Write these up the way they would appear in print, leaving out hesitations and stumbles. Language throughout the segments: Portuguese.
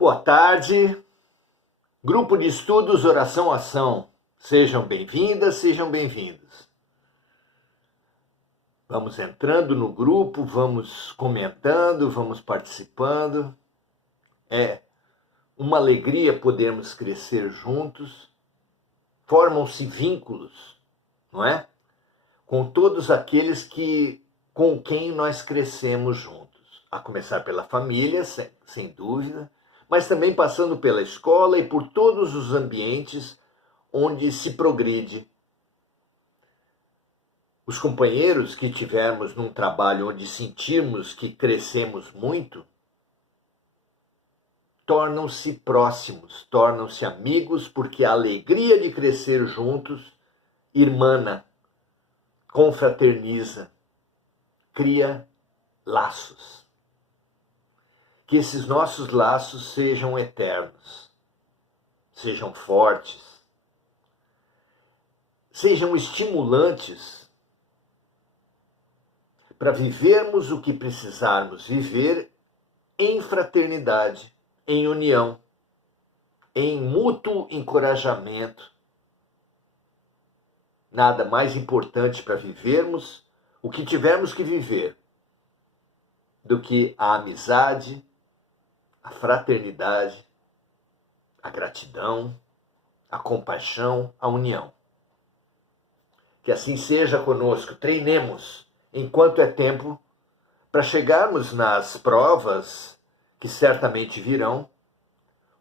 Boa tarde, grupo de estudos Oração Ação. Sejam bem-vindas, sejam bem-vindos. Vamos entrando no grupo, vamos comentando, vamos participando. É uma alegria podermos crescer juntos. Formam-se vínculos, não é? Com todos aqueles com quem nós crescemos juntos. A começar pela família, sem dúvida, mas também passando pela escola e por todos os ambientes onde se progride. Os companheiros que tivermos num trabalho onde sentirmos que crescemos muito, tornam-se próximos, tornam-se amigos, porque a alegria de crescer juntos irmana, confraterniza, cria laços. Que esses nossos laços sejam eternos, sejam fortes, sejam estimulantes para vivermos o que precisarmos viver em fraternidade, em união, em mútuo encorajamento. Nada mais importante para vivermos o que tivermos que viver do que a amizade, a fraternidade, a gratidão, a compaixão, a união. Que assim seja conosco. Treinemos enquanto é tempo para chegarmos nas provas que certamente virão,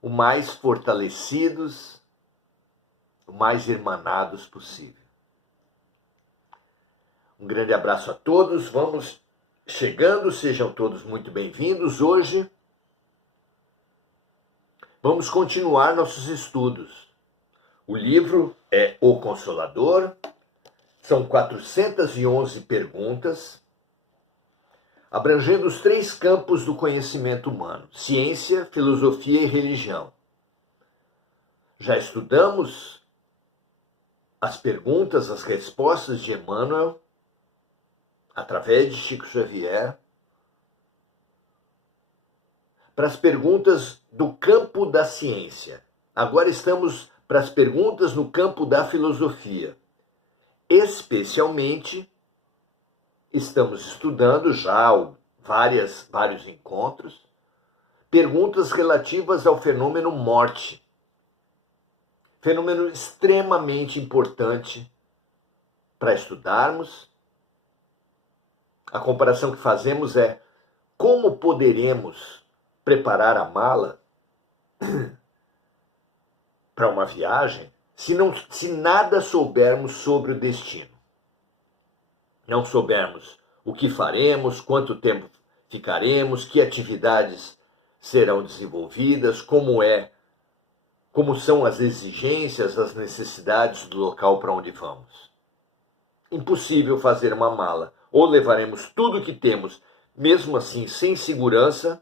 o mais fortalecidos, o mais irmanados possível. Um grande abraço a todos. Vamos chegando, sejam todos muito bem-vindos. Hoje vamos continuar nossos estudos. O livro é O Consolador. São 411 perguntas, abrangendo os 3 campos do conhecimento humano: ciência, filosofia e religião. Já estudamos as perguntas, as respostas de Emmanuel, através de Chico Xavier, para as perguntas do campo da ciência. Agora estamos para as perguntas no campo da filosofia. Especialmente, estamos estudando já vários encontros, perguntas relativas ao fenômeno morte. Fenômeno extremamente importante para estudarmos. A comparação que fazemos é como poderemos preparar a mala para uma viagem se nada soubermos sobre o destino. Não soubermos o que faremos, quanto tempo ficaremos, que atividades serão desenvolvidas, como são as exigências, as necessidades do local para onde vamos. Impossível fazer uma mala. Ou levaremos tudo o que temos, mesmo assim sem segurança,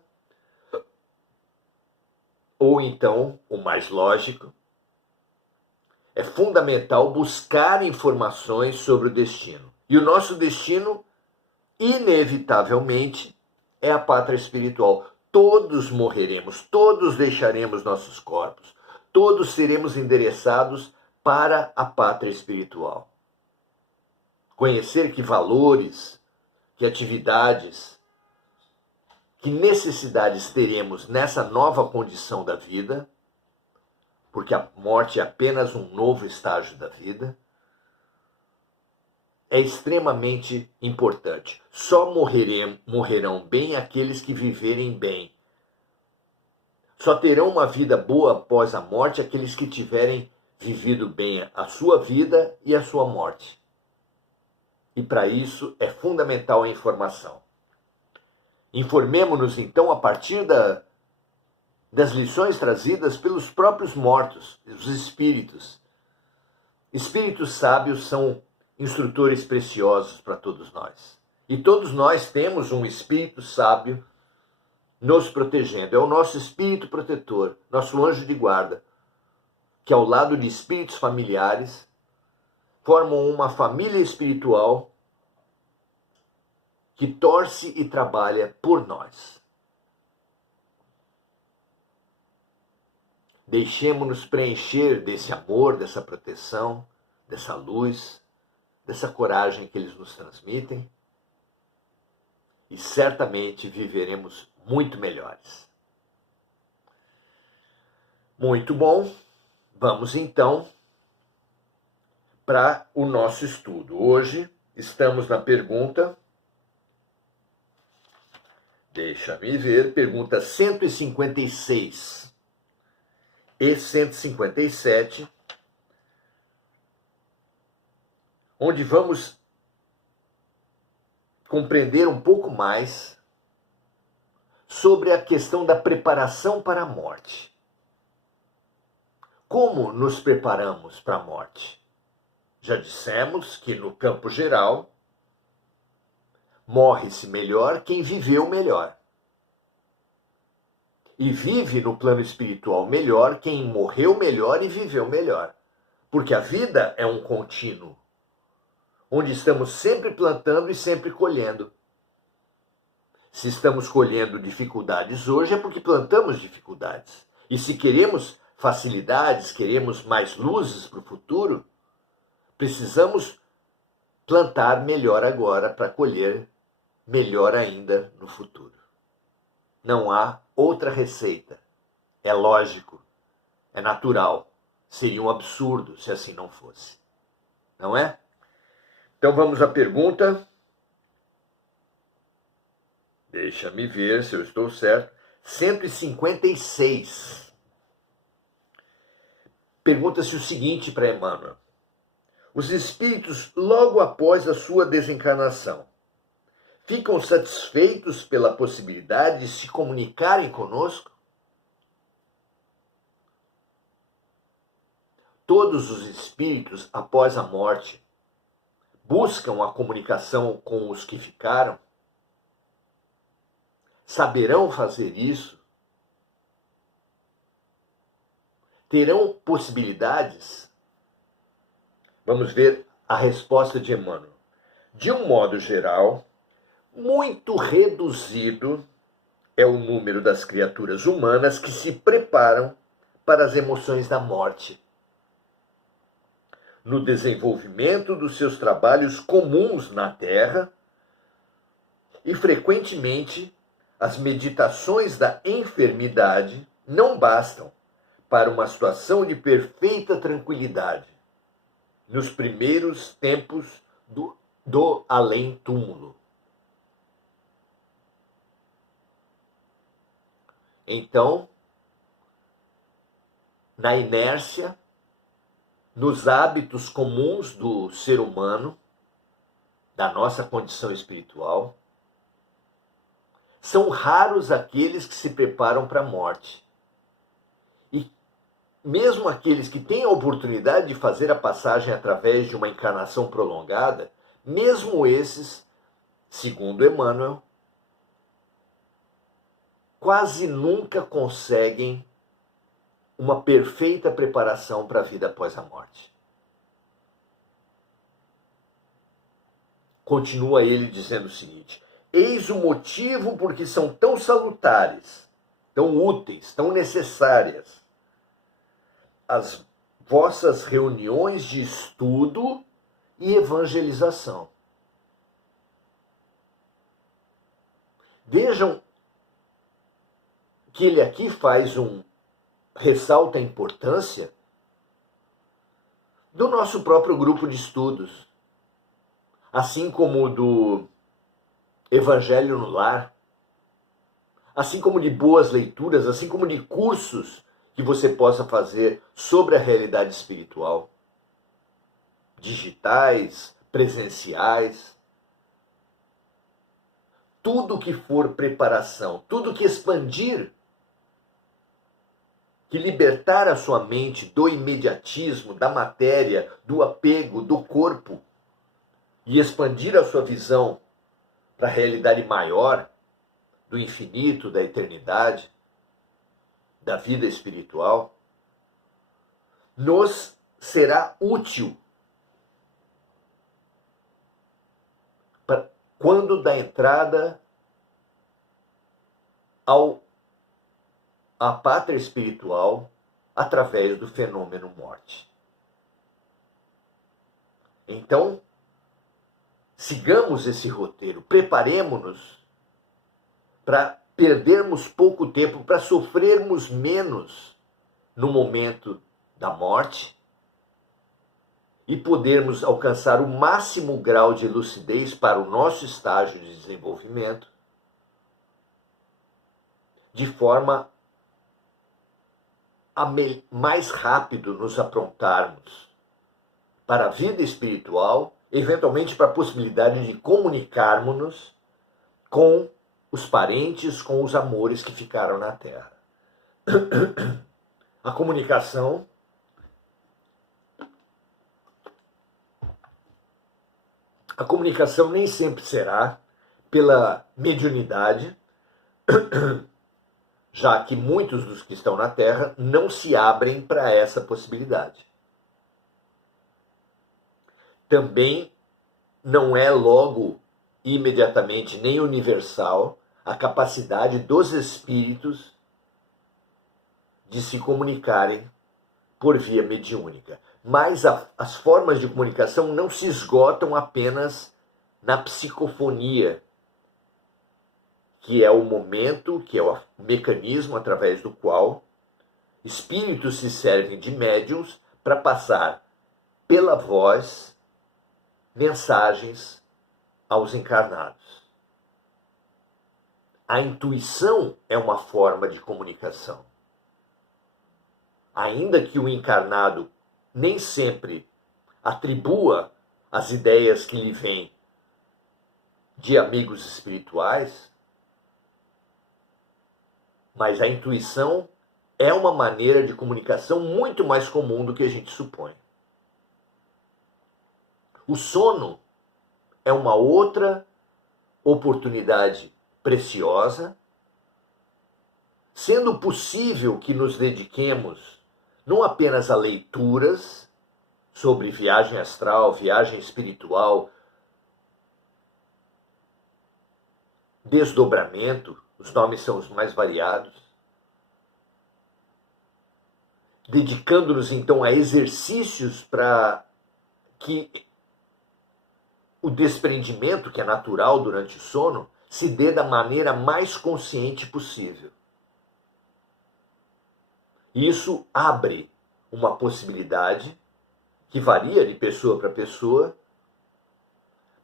ou então, o mais lógico, é fundamental buscar informações sobre o destino. E o nosso destino, inevitavelmente, é a pátria espiritual. Todos morreremos, todos deixaremos nossos corpos, todos seremos endereçados para a pátria espiritual. Conhecer que valores, que atividades, que necessidades teremos nessa nova condição da vida, porque a morte é apenas um novo estágio da vida, é extremamente importante. Só morrerão bem aqueles que viverem bem. Só terão uma vida boa após a morte aqueles que tiverem vivido bem a sua vida e a sua morte. E para isso é fundamental a informação. Informemo-nos então a partir das lições trazidas pelos próprios mortos, os espíritos. Espíritos sábios são instrutores preciosos para todos nós. E todos nós temos um espírito sábio nos protegendo. É o nosso espírito protetor, nosso anjo de guarda, que ao lado de espíritos familiares formam uma família espiritual que torce e trabalha por nós. Deixemos-nos preencher desse amor, dessa proteção, dessa luz, dessa coragem que eles nos transmitem. E certamente viveremos muito melhores. Muito bom. Vamos então para o nosso estudo. Hoje estamos na pergunta, deixa-me ver, pergunta 156 e 157, onde vamos compreender um pouco mais sobre a questão da preparação para a morte. Como nos preparamos para a morte? Já dissemos que no campo geral, morre-se melhor quem viveu melhor. E vive no plano espiritual melhor quem morreu melhor e viveu melhor. Porque a vida é um contínuo, onde estamos sempre plantando e sempre colhendo. Se estamos colhendo dificuldades hoje é porque plantamos dificuldades. E se queremos facilidades, queremos mais luzes para o futuro, precisamos plantar melhor agora para colher melhor ainda no futuro. Não há outra receita. É lógico, é natural. Seria um absurdo se assim não fosse. Não é? Então vamos à pergunta. Deixa-me ver se eu estou certo. 156. Pergunta-se o seguinte para Emmanuel. Os espíritos, logo após a sua desencarnação, ficam satisfeitos pela possibilidade de se comunicarem conosco? Todos os espíritos, após a morte, buscam a comunicação com os que ficaram? Saberão fazer isso? Terão possibilidades? Vamos ver a resposta de Emmanuel. De um modo geral, muito reduzido é o número das criaturas humanas que se preparam para as emoções da morte. No desenvolvimento dos seus trabalhos comuns na Terra, e frequentemente as meditações da enfermidade não bastam para uma situação de perfeita tranquilidade nos primeiros tempos do além-túmulo. Então, na inércia, nos hábitos comuns do ser humano, da nossa condição espiritual, são raros aqueles que se preparam para a morte. E mesmo aqueles que têm a oportunidade de fazer a passagem através de uma encarnação prolongada, mesmo esses, segundo Emmanuel, quase nunca conseguem uma perfeita preparação para a vida após a morte. Continua ele dizendo o seguinte: eis o motivo por que são tão salutares, tão úteis, tão necessárias as vossas reuniões de estudo e evangelização. Vejam que ele aqui ressalta a importância do nosso próprio grupo de estudos, assim como do Evangelho no Lar, assim como de boas leituras, assim como de cursos que você possa fazer sobre a realidade espiritual, digitais, presenciais. Tudo que for preparação, tudo que expandir, que libertar a sua mente do imediatismo, da matéria, do apego, do corpo, e expandir a sua visão para a realidade maior, do infinito, da eternidade, da vida espiritual, nos será útil quando da entrada à pátria espiritual, através do fenômeno morte. Então, sigamos esse roteiro, preparemo-nos para perdermos pouco tempo, para sofrermos menos no momento da morte e podermos alcançar o máximo grau de lucidez para o nosso estágio de desenvolvimento, de forma a mais rápido nos aprontarmos para a vida espiritual, eventualmente para a possibilidade de comunicarmos-nos com os parentes, com os amores que ficaram na Terra. A comunicação nem sempre será pela mediunidade, já que muitos dos que estão na Terra não se abrem para essa possibilidade. Também não é logo, imediatamente, nem universal a capacidade dos espíritos de se comunicarem por via mediúnica. Mas as formas de comunicação não se esgotam apenas na psicofonia, que é o momento, que é o mecanismo através do qual espíritos se servem de médiuns para passar pela voz mensagens aos encarnados. A intuição é uma forma de comunicação. Ainda que o encarnado nem sempre atribua as ideias que lhe vêm de amigos espirituais, mas a intuição é uma maneira de comunicação muito mais comum do que a gente supõe. O sono é uma outra oportunidade preciosa, sendo possível que nos dediquemos não apenas a leituras sobre viagem astral, viagem espiritual, desdobramento, os nomes são os mais variados, dedicando-nos então a exercícios para que o desprendimento, que é natural durante o sono, se dê da maneira mais consciente possível. Isso abre uma possibilidade que varia de pessoa para pessoa,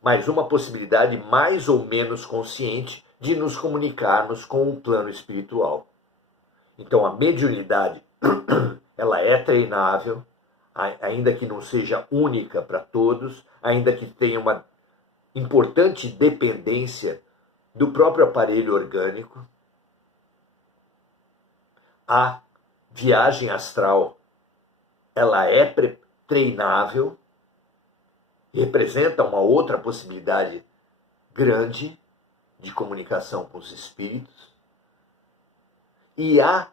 mas uma possibilidade mais ou menos consciente de nos comunicarmos com o plano espiritual. Então a mediunidade, ela é treinável, ainda que não seja única para todos, ainda que tenha uma importante dependência do próprio aparelho orgânico. A viagem astral, ela é treinável, representa uma outra possibilidade grande de comunicação com os espíritos. E a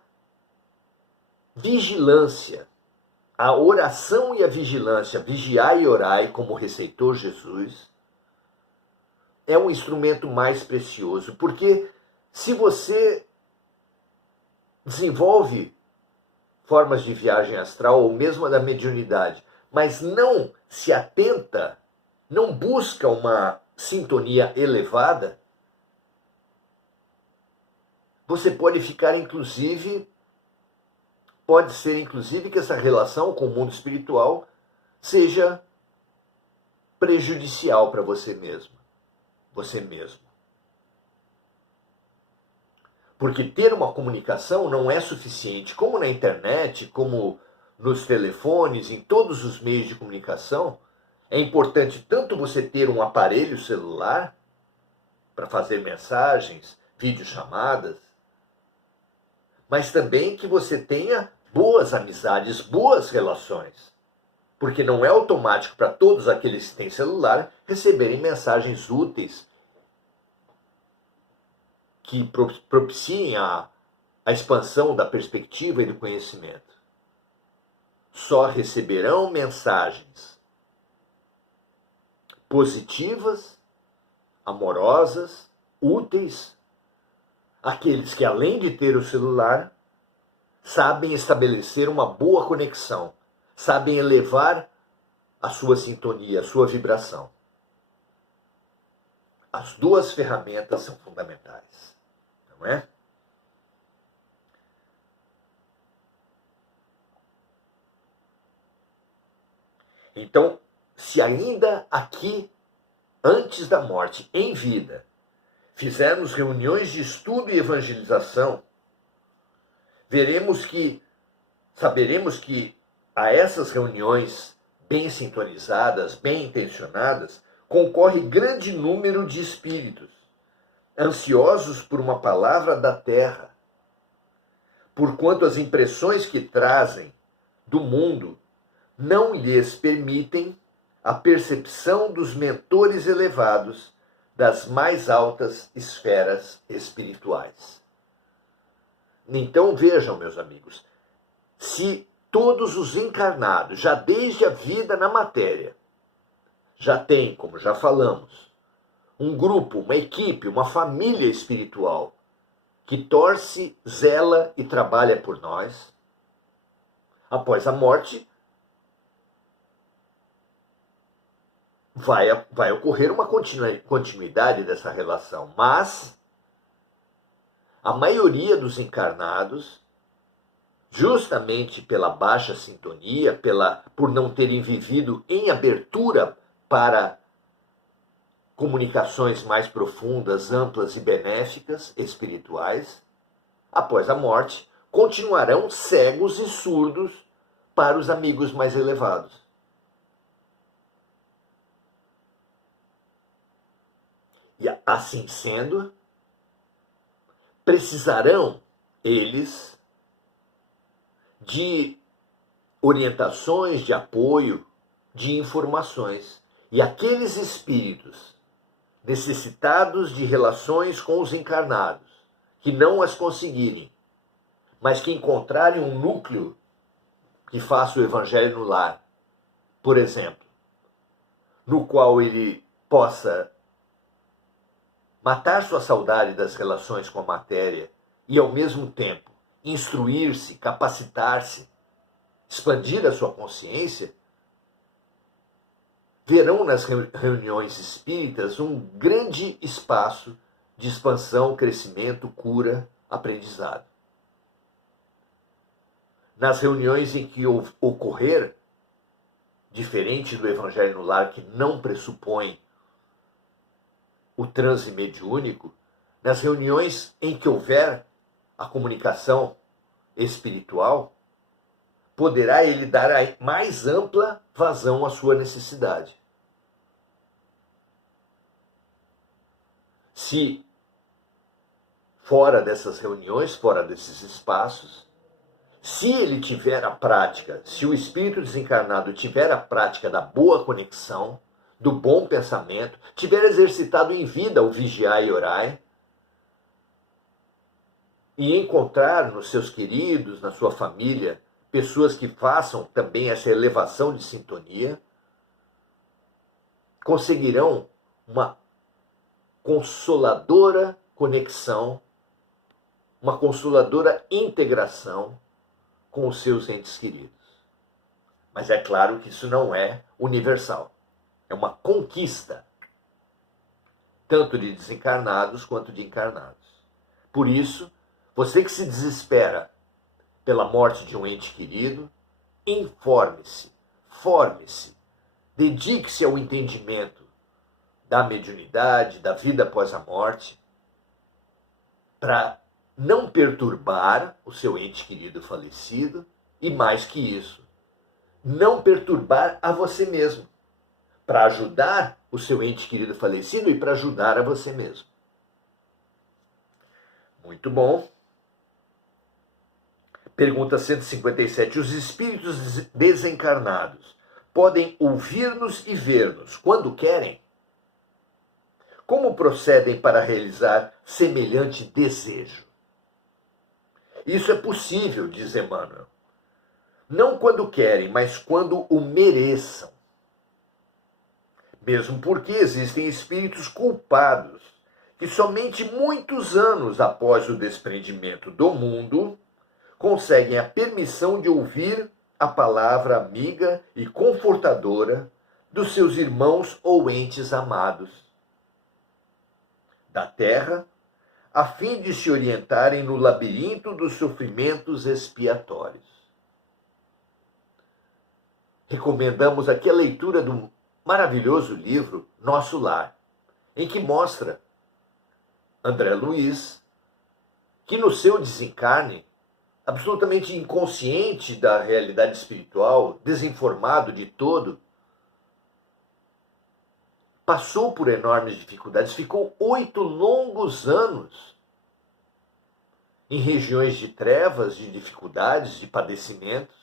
vigilância, a oração e a vigilância, vigiai e orai, como receitou Jesus, é um instrumento mais precioso, porque se você desenvolve formas de viagem astral, ou mesmo a da mediunidade, mas não se atenta, não busca uma sintonia elevada, você pode ficar pode ser inclusive que essa relação com o mundo espiritual seja prejudicial para você mesmo. Porque ter uma comunicação não é suficiente, como na internet, como nos telefones, em todos os meios de comunicação. É importante tanto você ter um aparelho celular para fazer mensagens, videochamadas, mas também que você tenha boas amizades, boas relações. Porque não é automático para todos aqueles que têm celular receberem mensagens úteis que propiciem a expansão da perspectiva e do conhecimento. Só receberão mensagens positivas, amorosas, úteis, aqueles que, além de ter o celular, sabem estabelecer uma boa conexão, sabem elevar a sua sintonia, a sua vibração. As duas ferramentas são fundamentais, não é? Então, se ainda aqui, antes da morte, em vida, fizermos reuniões de estudo e evangelização, saberemos que a essas reuniões bem sintonizadas, bem intencionadas, concorre grande número de espíritos, ansiosos por uma palavra da terra, porquanto as impressões que trazem do mundo não lhes permitem a percepção dos mentores elevados das mais altas esferas espirituais. Então vejam, meus amigos, se todos os encarnados, já desde a vida na matéria, já têm, como já falamos, um grupo, uma equipe, uma família espiritual que torce, zela e trabalha por nós, após a morte, vai ocorrer uma continuidade dessa relação, mas a maioria dos encarnados, justamente pela baixa sintonia, por não terem vivido em abertura para comunicações mais profundas, amplas e benéficas, espirituais, após a morte, continuarão cegos e surdos para os amigos mais elevados. E assim sendo, precisarão eles de orientações, de apoio, de informações. E aqueles espíritos necessitados de relações com os encarnados, que não as conseguirem, mas que encontrarem um núcleo que faça o evangelho no lar, por exemplo, no qual ele possa matar sua saudade das relações com a matéria e, ao mesmo tempo, instruir-se, capacitar-se, expandir a sua consciência, verão nas reuniões espíritas um grande espaço de expansão, crescimento, cura, aprendizado. Nas reuniões em que ocorrer, diferente do Evangelho no Lar, que não pressupõe o transe mediúnico, nas reuniões em que houver a comunicação espiritual, poderá ele dar a mais ampla vazão à sua necessidade. Se fora dessas reuniões, fora desses espaços, se ele tiver a prática, se o espírito desencarnado tiver a prática da boa conexão, do bom pensamento, tiver exercitado em vida o vigiar e orar, e encontrar nos seus queridos, na sua família, pessoas que façam também essa elevação de sintonia, conseguirão uma consoladora conexão, uma consoladora integração com os seus entes queridos. Mas é claro que isso não é universal. É uma conquista, tanto de desencarnados quanto de encarnados. Por isso, você que se desespera pela morte de um ente querido, informe-se, forme-se, dedique-se ao entendimento da mediunidade, da vida após a morte, para não perturbar o seu ente querido falecido e, mais que isso, não perturbar a você mesmo, para ajudar o seu ente querido falecido e para ajudar a você mesmo. Muito bom. Pergunta 157. Os espíritos desencarnados podem ouvir-nos e ver-nos quando querem? Como procedem para realizar semelhante desejo? Isso é possível, diz Emmanuel. Não quando querem, mas quando o mereçam. Mesmo porque existem espíritos culpados que somente muitos anos após o desprendimento do mundo conseguem a permissão de ouvir a palavra amiga e confortadora dos seus irmãos ou entes amados da terra, a fim de se orientarem no labirinto dos sofrimentos expiatórios. Recomendamos aqui a leitura do maravilhoso livro Nosso Lar, em que mostra André Luiz que no seu desencarne, absolutamente inconsciente da realidade espiritual, desinformado de todo, passou por enormes dificuldades, ficou 8 longos anos em regiões de trevas, de dificuldades, de padecimentos,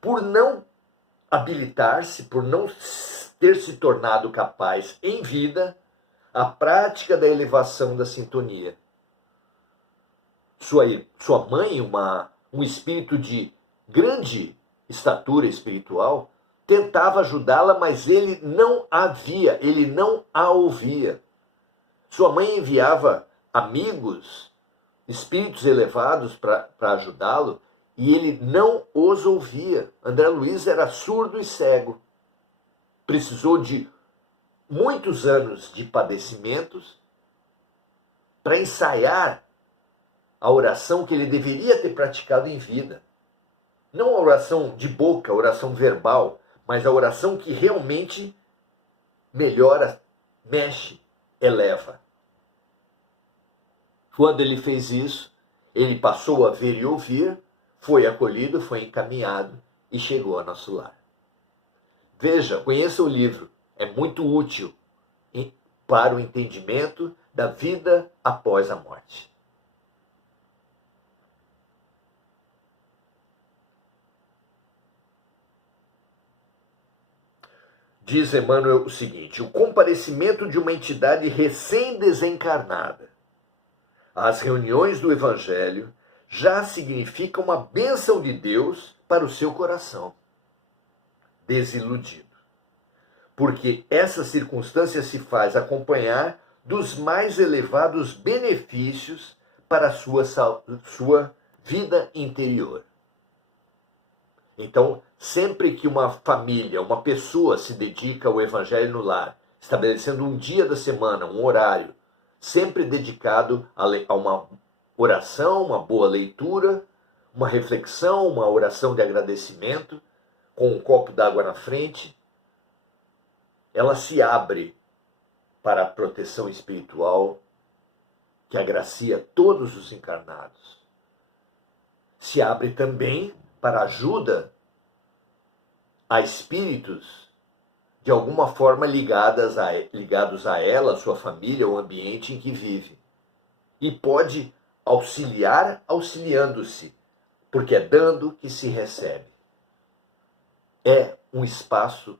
por não habilitar-se, por não ter se tornado capaz em vida a prática da elevação da sintonia. Sua mãe, um espírito de grande estatura espiritual, tentava ajudá-la, mas ele não a ouvia. Sua mãe enviava amigos, espíritos elevados para ajudá-lo, e ele não os ouvia. André Luiz era surdo e cego. Precisou de muitos anos de padecimentos para ensaiar a oração que ele deveria ter praticado em vida. Não a oração de boca, a oração verbal, mas a oração que realmente melhora, mexe, eleva. Quando ele fez isso, ele passou a ver e ouvir, foi acolhido, foi encaminhado e chegou ao nosso lar. Veja, conheça o livro, é muito útil para o entendimento da vida após a morte. Diz Emmanuel o seguinte: o comparecimento de uma entidade recém-desencarnada às reuniões do Evangelho já significa uma bênção de Deus para o seu coração desiludido, porque essa circunstância se faz acompanhar dos mais elevados benefícios para a sua vida interior. Então, sempre que uma família, uma pessoa se dedica ao Evangelho no lar, estabelecendo um dia da semana, um horário, sempre dedicado a uma oração, uma boa leitura, uma reflexão, uma oração de agradecimento, com um copo d'água na frente, ela se abre para a proteção espiritual que agracia todos os encarnados. Se abre também para a ajuda a espíritos de alguma forma ligados a ela, a sua família, o ambiente em que vive. E pode auxiliar auxiliando-se, porque é dando que se recebe. É um espaço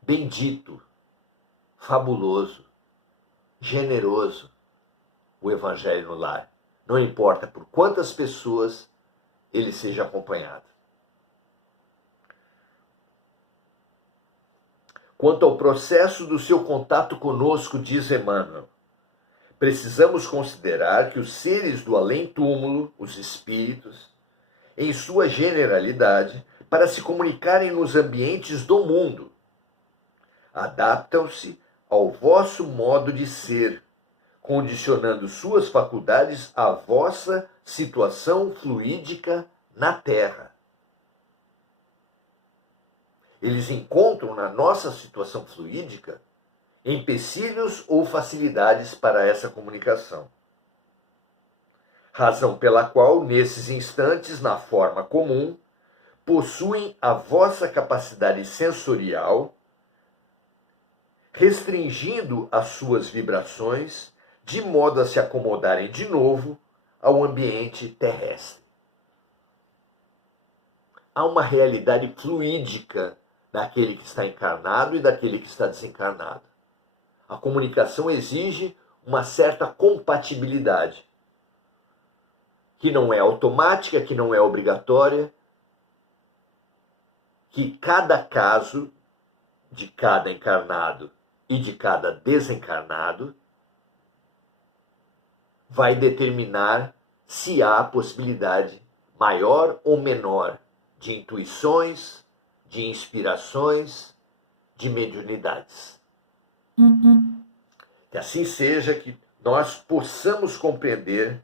bendito, fabuloso, generoso, o Evangelho no lar. Não importa por quantas pessoas ele seja acompanhado. Quanto ao processo do seu contato conosco, diz Emmanuel, precisamos considerar que os seres do além-túmulo, os espíritos, em sua generalidade, para se comunicarem nos ambientes do mundo, adaptam-se ao vosso modo de ser, condicionando suas faculdades à vossa situação fluídica na Terra. Eles encontram na nossa situação fluídica empecilhos ou facilidades para essa comunicação. Razão pela qual, nesses instantes, na forma comum, possuem a vossa capacidade sensorial, restringindo as suas vibrações, de modo a se acomodarem de novo ao ambiente terrestre. Há uma realidade fluídica daquele que está encarnado e daquele que está desencarnado. A comunicação exige uma certa compatibilidade, que não é automática, que não é obrigatória, que cada caso de cada encarnado e de cada desencarnado vai determinar se há possibilidade maior ou menor de intuições, de inspirações, de mediunidades. Que assim seja, que nós possamos compreender